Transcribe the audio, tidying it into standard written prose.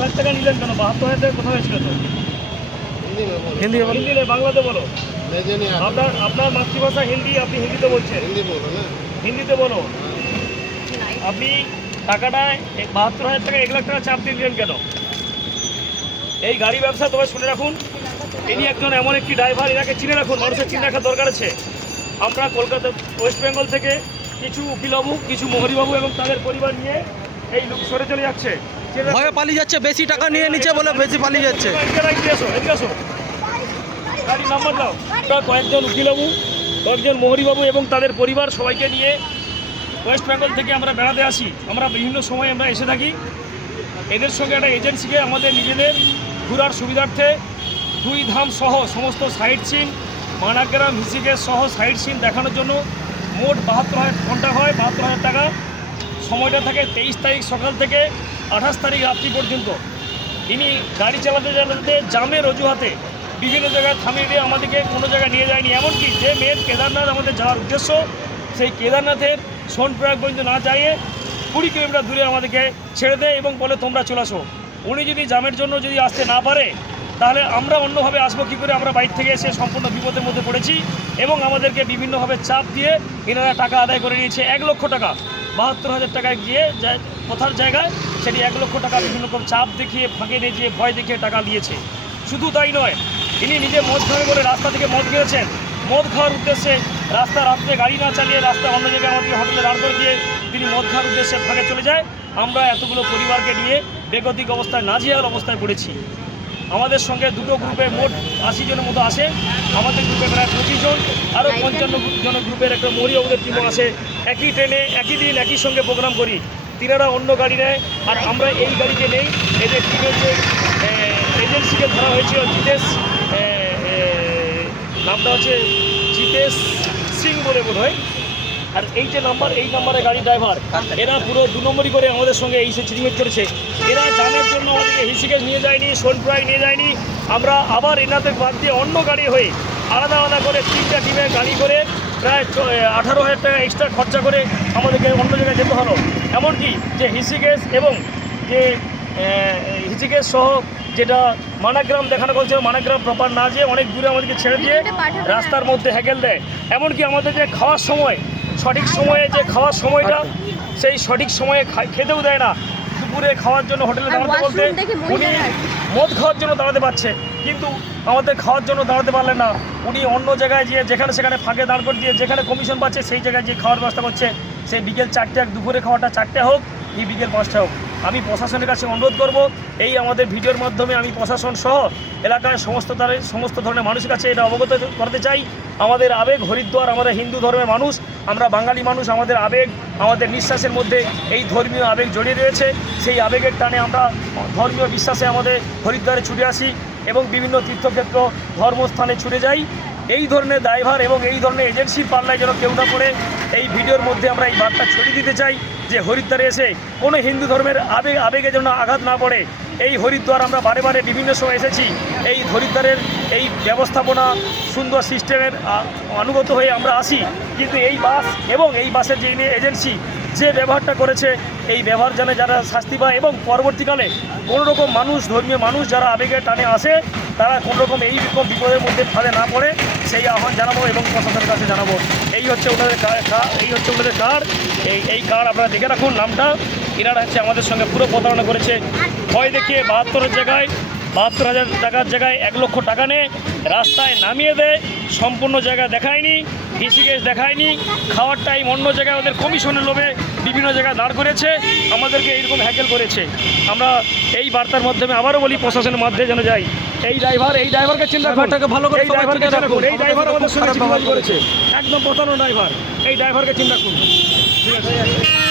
লাখ টাকা নিলেন কেন? 72,000 টাকা কোথায় হয়েছিল তো? हिंदी में হিন্দি নেই, বাংলাতে বলো। আপনার মাতৃভাষা হিন্দি, আপনি হিন্দিতে বলছেন। হিন্দিতে বলো। আপনি টাকাটা 72,000 টাকা 1 লাখ টাকা চাপ দিয়ে দিলেন কেন? এই গাড়ি ব্যবসা তবে শুনে রাখুন, ইনি একজন এমন একটি ড্রাইভার, এনাকে চিনে রাখুন, মানুষের চিনে রাখার দরকার আছে। আমরা কলকাতা ওয়েস্ট বেঙ্গল থেকে কিছু উকিলবাবু, কিছু মোহরিবাবু এবং তাদের পরিবার নিয়ে এই লোক সরে চলে যাচ্ছে। ভয়ে পালিয়ে যাচ্ছে, বেশি টাকা নিয়ে নিচ্ছে বলে বেশি পালিয়ে যাচ্ছে। গাড়ির নাম্বার দাও। কয়েকজন উকিলবাবু, কয়েকজন মোহরিবাবু এবং তাদের পরিবার সবাইকে নিয়ে ওয়েস্ট বেঙ্গল থেকে আমরা বেড়াতে আসি। আমরা বিভিন্ন সময় আমরা এসে থাকি। এদের সঙ্গে একটা এজেন্সিকে আমাদের নিজেদের ঘোরার সুবিধার্থে 2 ধাম সহ সমস্ত সাইট সিন, মানাগ্রাম, হিসিকেশ সহ সাইট সিন দেখানোর জন্য মোট 72,000 ঘন্টা হয়, 72,000 টাকা। সময়টা থাকে 23 তারিখ সকাল থেকে 28 তারিখ রাত্রি পর্যন্ত। ইনি গাড়ি চালাতে চালাতে জামের অজুহাতে বিভিন্ন জায়গায় থামিয়ে দিয়ে আমাদেরকে কোনো জায়গায় নিয়ে যায়নি। এমনকি যে মেন কেদারনাথ আমাদের যাওয়ার উদ্দেশ্য, সেই কেদারনাথের সোনপ্রয়াগ পর্যন্ত না যাইয়ে 20 কিলোমিটার দূরে আমাদেরকে ছেড়ে দেয় এবং বলে তোমরা চলে আসো। উনি যদি জামের জন্য যদি আসতে না পারে, তাহলে আমরা অন্যভাবে আসবো কী করে? আমরা বাইরে থেকে এসে সম্পূর্ণ বিপদের মধ্যে পড়েছি এবং আমাদেরকে বিভিন্নভাবে চাপ দিয়ে এনারা টাকা আদায় করে নিয়েছে। 1 লক্ষ টাকা, 72,000 টাকায় গিয়ে কোথার জায়গায় সেটি 1 লক্ষ টাকা বিভিন্ন রকম চাপ দেখিয়ে, ফাঁকে নিয়ে ভয় দেখিয়ে টাকা নিয়েছে। শুধু তাই নয়, ইনি নিজে মদ খাবে বলে রাস্তা থেকে মদ খেয়েছেন। মদ খাওয়ার উদ্দেশ্যে রাত্রে গাড়ি না চালিয়ে রাস্তা অন্য জায়গায় আমাদের হোটেলে দাঁড় করে দিয়ে তিনি মদ খাওয়ার উদ্দেশ্যে ফাঁকে চলে যায়। আমরা এতগুলো পরিবারকে নিয়ে বেগতিক অবস্থায়, নাজেহাল অবস্থায় পড়েছি। আমাদের সঙ্গে দুটো গ্রুপে মোট 80 জনের মতো আসে। আমাদের গ্রুপে প্রায় 25 জন, আরও 55 জনের গ্রুপের একটা মরিবাবুদের টিমও আসে। একই ট্রেনে, একই দিন, একই সঙ্গে প্রোগ্রাম করি। তিনারা অন্য গাড়ি নেয় আর আমরা এই গাড়িতে নেই। এদের টিমের যে এজেন্সিকে ধরা হয়েছিল, জিতেশ, নামটা হচ্ছে জিতেশ সিং বলে বোধ হয়। আর এই যে নাম্বার, এই নাম্বারে গাড়ি ড্রাইভার, এরা পুরো 2 নম্বরই করে আমাদের সঙ্গে এই সে চিটিংমেট করেছে। এরা জামের জন্য আমাদেরকে হিসিকেশ নিয়ে যায়নি, সোনপ্রয়াগ নিয়ে যায়নি। আমরা আবার এনাদের বাদ দিয়ে অন্য গাড়ি হয়ে আলাদা আলাদা করে 3টা টিমের গাড়ি করে প্রায় 18,000 টাকা এক্সট্রা খরচা করে আমাদেরকে অন্য জায়গায় যেতে হলো। এমনকি যে হিসিকেশ এবং যে হিসিকেশ সহ যেটা মানাগ্রাম দেখানো বলছিল, মানাগ্রাম প্রপার না যেয়ে অনেক দূরে আমাদেরকে ছেড়ে দিয়ে রাস্তার মধ্যে হ্যাকেল দেয়। এমনকি আমাদের যে খাওয়ার সময়, সঠিক সময়ে যে খাওয়ার সময়টা, সেই সঠিক সময়ে খেতেও দেয় না। দুপুরে খাওয়ার জন্য হোটেলে দাঁড়াতে বলতে উনি মদ খাওয়ার জন্য দাঁড়াতে পারছে, কিন্তু আমাদের খাওয়ার জন্য দাঁড়াতে পারলেন না। উনি অন্য জায়গায় গিয়ে যেখানে সেখানে ফাঁকে দাঁড় করে দিয়ে যেখানে কমিশন পাচ্ছে সেই জায়গায় যে খাওয়ার ব্যবস্থা করছে, সেই বিকেল 4টে, দুপুরে খাওয়াটা 4টে হোক কি বিকেল 5টা হোক। আমি প্রশাসনের কাছে অনুরোধ করব, এই আমাদের ভিডিওর মাধ্যমে আমি প্রশাসন সহ এলাকার সমস্ত ধরনের মানুষের কাছে এটা অবগত করতে চাই। আমাদের আবেগ হরিদ্বার, আমরা হিন্দু ধর্মের মানুষ, আমরা বাঙালি মানুষ, আমাদের আবেগ, আমাদের নিঃশ্বাসের মধ্যে এই ধর্মীয় আবেগ জড়িয়ে রয়েছে। সেই আবেগের টানে আমরা ধর্মীয় বিশ্বাসে আমাদের হরিদ্বারে ছুটে আসি এবং বিভিন্ন তীর্থক্ষেত্র, ধর্মস্থানে ছুটে যাই। এই ধরনের ড্রাইভার এবং এই ধরনের এজেন্সির পাল্লায় যেন কেউ না পড়ে। এই ভিডিওর মধ্যে আমরা এই বার্তা ছড়িয়ে দিতে চাই যে হরিদ্বারে এসে কোনো হিন্দু ধর্মের আবেগে যেন আঘাত না পড়ে। এই হরিদ্বার আমরা বারে বারে বিভিন্ন সময় এসেছি। এই হরিদ্বারের এই ব্যবস্থাপনা সুন্দর সিস্টেমের অনুগত হয়ে আমরা আসি, কিন্তু এই বাস এবং এই বাসের যে এজেন্সি যে ব্যবহারটা করেছে, এই ব্যবহার যেন যারা শাস্তি পায় এবং পরবর্তীকালে কোনোরকম মানুষ, ধর্মীয় মানুষ যারা আবেগের টানে আসে, তারা কোনোরকম এইরকম বিপদের মধ্যে ফাঁদে না পড়ে সেই আহ্বান জানাবো এবং প্রশাসনের কাছে জানাবো। এই হচ্ছে ওনাদের কার। এই কার আপনারা দেখে রাখুন নামটা। এনারা হচ্ছে আমাদের সঙ্গে পুরো প্রতারণা করেছে। ভয় দেখিয়ে 72,000 টাকার জায়গায় 1 লক্ষ টাকা নেয়, রাস্তায় নামিয়ে দেয়, সম্পূর্ণ জায়গা দেখায়নি, হিসিকেশ দেখায়নি, খাওয়ার টাইম অন্য জায়গায় ওদের কমিশনের লোভে বিভিন্ন জায়গায় দাঁড় করেছে, আমাদেরকে এইরকম হ্যাকেল করেছে। আমরা এই বার্তার মাধ্যমে আবারও বলি, প্রশাসনের মাধ্যমে যেন যাই। এই ড্রাইভারকে চিন্তা ভালো করে, এই ড্রাইভার আমাদের সঙ্গে চিন্তা করেছে, একদম প্রতারণা ড্রাইভার। এই ড্রাইভারকে চিন্তা করুন, ঠিক আছে।